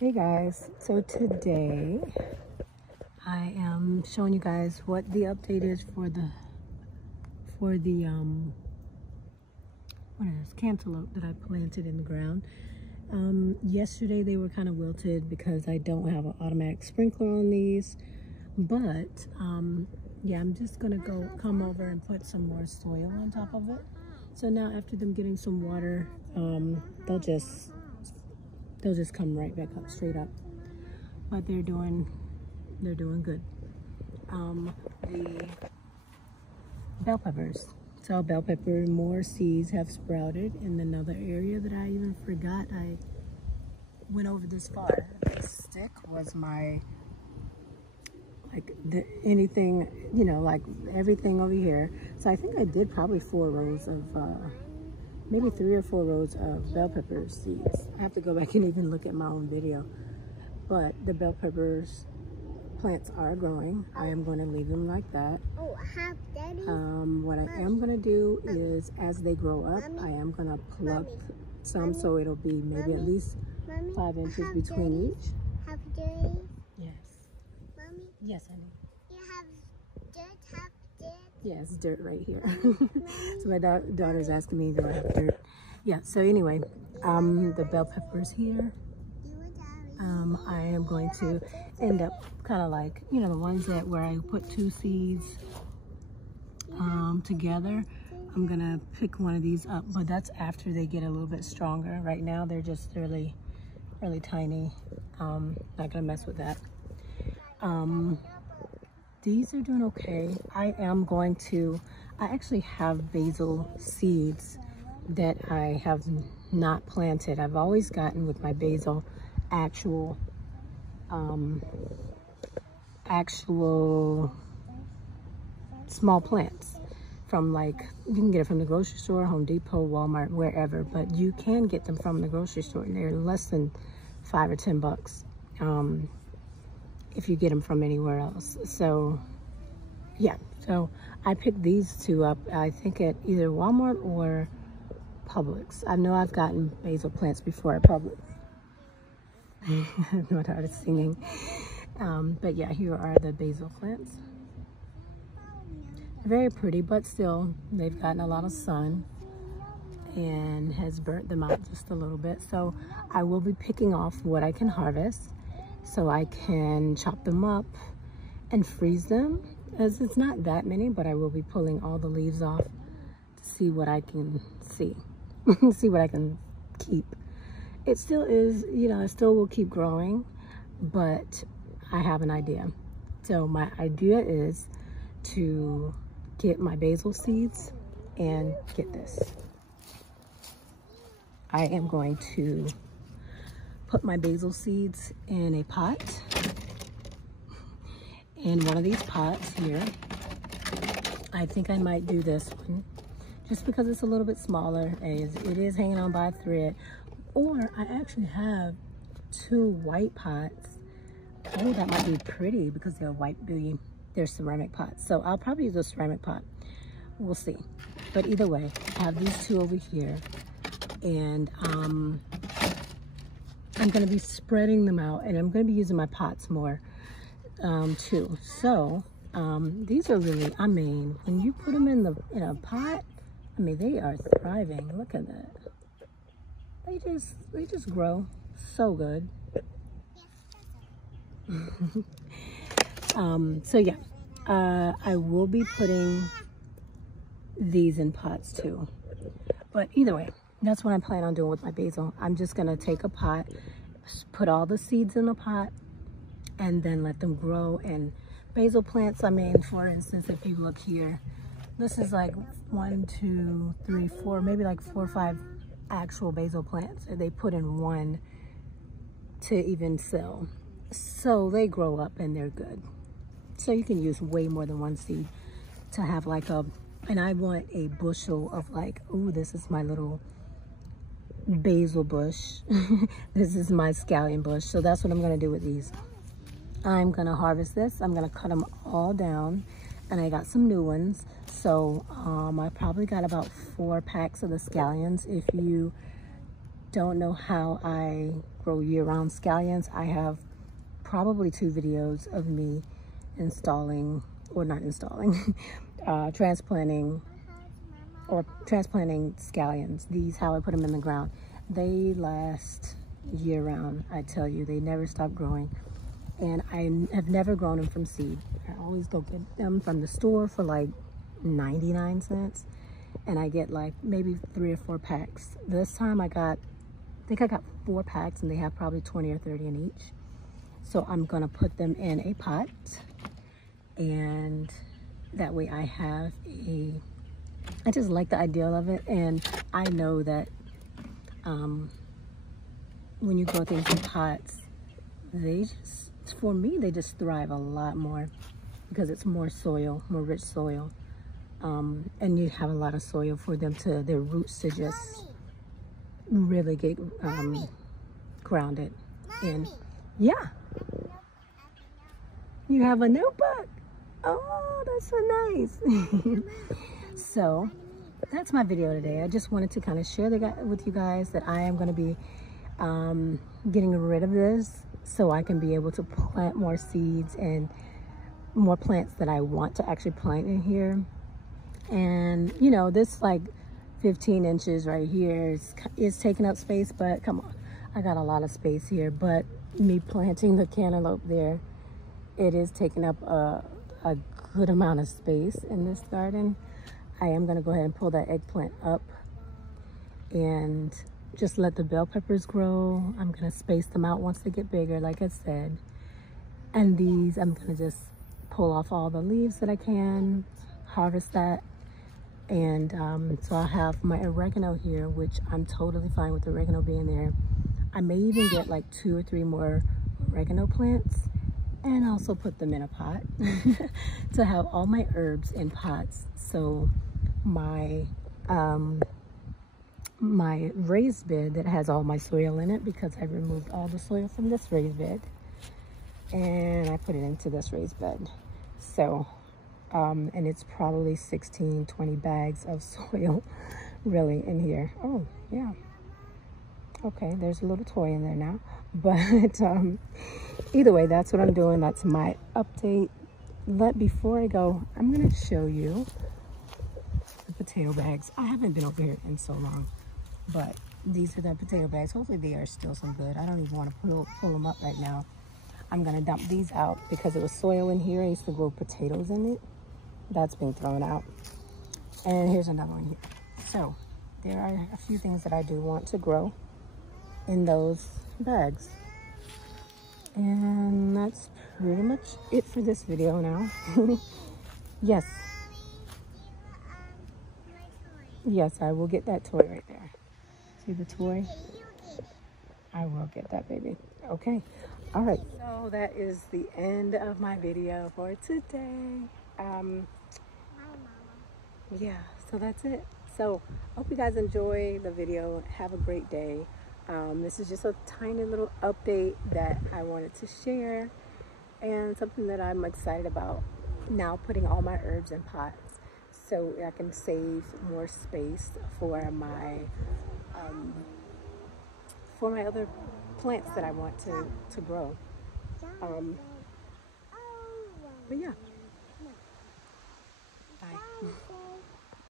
Hey guys, so today I am showing you guys what the update is for the what is this, cantaloupe that I planted in the ground. Yesterday they were kind of wilted because I don't have an automatic sprinkler on these, but yeah, I'm just gonna come over and put some more soil on top of it. So now after them getting some water, they'll just come right back up, straight up. But they're doing good. The bell peppers. So bell pepper, more seeds have sprouted in another area that I even forgot I went over this far. This stick was my, anything, like everything over here. So I think I did probably 4 rows of, maybe 3 or 4 rows of bell pepper seeds. I have to go back and even look at my own video. But the bell peppers plants are growing. I am going to leave them like that. Oh, have Daddy. What I am going to do is, as they grow up, I am going to pluck some, so it'll be maybe at least 5 inches between each. Have Daddy. Yes. Mommy, Yes, honey. you have dirt. Yes, dirt right here. So my daughter's asking me, do I have dirt? Yeah, so anyway, the bell peppers here. I am going to end up kind of like, the ones where I put 2 seeds together. I'm gonna pick one of these up, but that's after they get a little bit stronger. Right now they're just really tiny. Not gonna mess with that. These are doing okay. I actually have basil seeds that I have not planted. I've always gotten with my basil actual small plants from, like, you can get it from the grocery store, Home Depot, Walmart, wherever, but you can get them from the grocery store and they're less than $5 or $10 if you get them from anywhere else. So yeah, so I picked these 2 up, I think at either Walmart or Publix. I know I've gotten basil plants before at Publix. My daughter's singing. But yeah, here are the basil plants. Very pretty, but still, they've gotten a lot of sun and has burnt them out just a little bit. So I will be picking off what I can harvest so I can chop them up and freeze them. As it's not that many, but I will be pulling all the leaves off to see what I can see. See what I can keep. It still is, it still will keep growing, but I have an idea. So my idea is to get my basil seeds and get this. I am going to put my basil seeds in a pot, in one of these pots here. I think I might do this one just because it's a little bit smaller. It is hanging on by a thread. Or I actually have 2 white pots. Oh, that might be pretty because they're ceramic pots. So I'll probably use a ceramic pot. We'll see. But either way, I have these 2 over here. And I'm going to be spreading them out. And I'm going to be using my pots more too. So these are really, when you put them in a pot, they are thriving. Look at that. They just grow so good. So yeah, I will be putting these in pots too. But either way, that's what I plan on doing with my basil. I'm just gonna take a pot, put all the seeds in the pot, and then let them grow. And basil plants, for instance, if you look here, this is like 1, 2, 3, 4, maybe like 4 or 5 actual basil plants they put in one to even sell. So they grow up and they're good. So you can use way more than 1 seed to have and I want a bushel of this is my little basil bush. This is my scallion bush. So that's what I'm going to do with these. I'm going to harvest this. I'm going to cut them all down, and I got some new ones. So I probably got about 4 packs of the scallions. If you don't know how I grow year-round scallions, I have probably 2 videos of me installing, or not installing, transplanting scallions. These, how I put them in the ground. They last year-round, I tell you. They never stop growing. And I have never grown them from seed. I always go get them from the store for like 99 cents. And I get like maybe 3 or 4 packs. This time I think I got 4 packs, and they have probably 20 or 30 in each. So I'm gonna put them in a pot, and that way I just like the idea of it. And I know that when you grow things in pots, for me, they just thrive a lot more because it's more soil, more rich soil. And you have a lot of soil for them their roots to just really get grounded in. Yeah. You have a notebook. Oh, that's so nice. So that's my video today. I just wanted to kind of share with you guys that I am going to be getting rid of this so I can be able to plant more seeds and more plants that I want to actually plant in here. And you know, this like 15 inches right here is taking up space, but come on, I got a lot of space here. But me planting the cantaloupe there, it is taking up a good amount of space in this garden. I am going to go ahead and pull that eggplant up and just let the bell peppers grow. I'm going to space them out once they get bigger, like I said. And these, I'm going to just pull off all the leaves that I can, harvest that. And so I have my oregano here, which I'm totally fine with oregano being there. I may even get like 2 or 3 more oregano plants and also put them in a pot to have all my herbs in pots. So my my raised bed that has all my soil in it, because I removed all the soil from this raised bed and I put it into this raised bed. So and it's probably 16, 20 bags of soil really in here. Oh yeah, okay, there's a little toy in there now. But either way, that's what I'm doing. That's my update. But before I go, I'm gonna show you the potato bags. I haven't been over here in so long, but these are the potato bags. Hopefully they are still some good. I don't even want to pull them up right now. I'm gonna dump these out because it was soil in here. I used to grow potatoes in it. That's being thrown out. And here's another one here. So there are a few things that I do want to grow in those bags. And that's pretty much it for this video now. Yes. Yes, I will get that toy right there. See the toy? I will get that, baby. Okay. All right. So that is the end of my video for today. Yeah, so that's it. So hope you guys enjoy the video. Have a great day. This is just a tiny little update that I wanted to share, and something that I'm excited about now, putting all my herbs in pots so I can save more space for my other plants that I want to grow. But yeah, bye.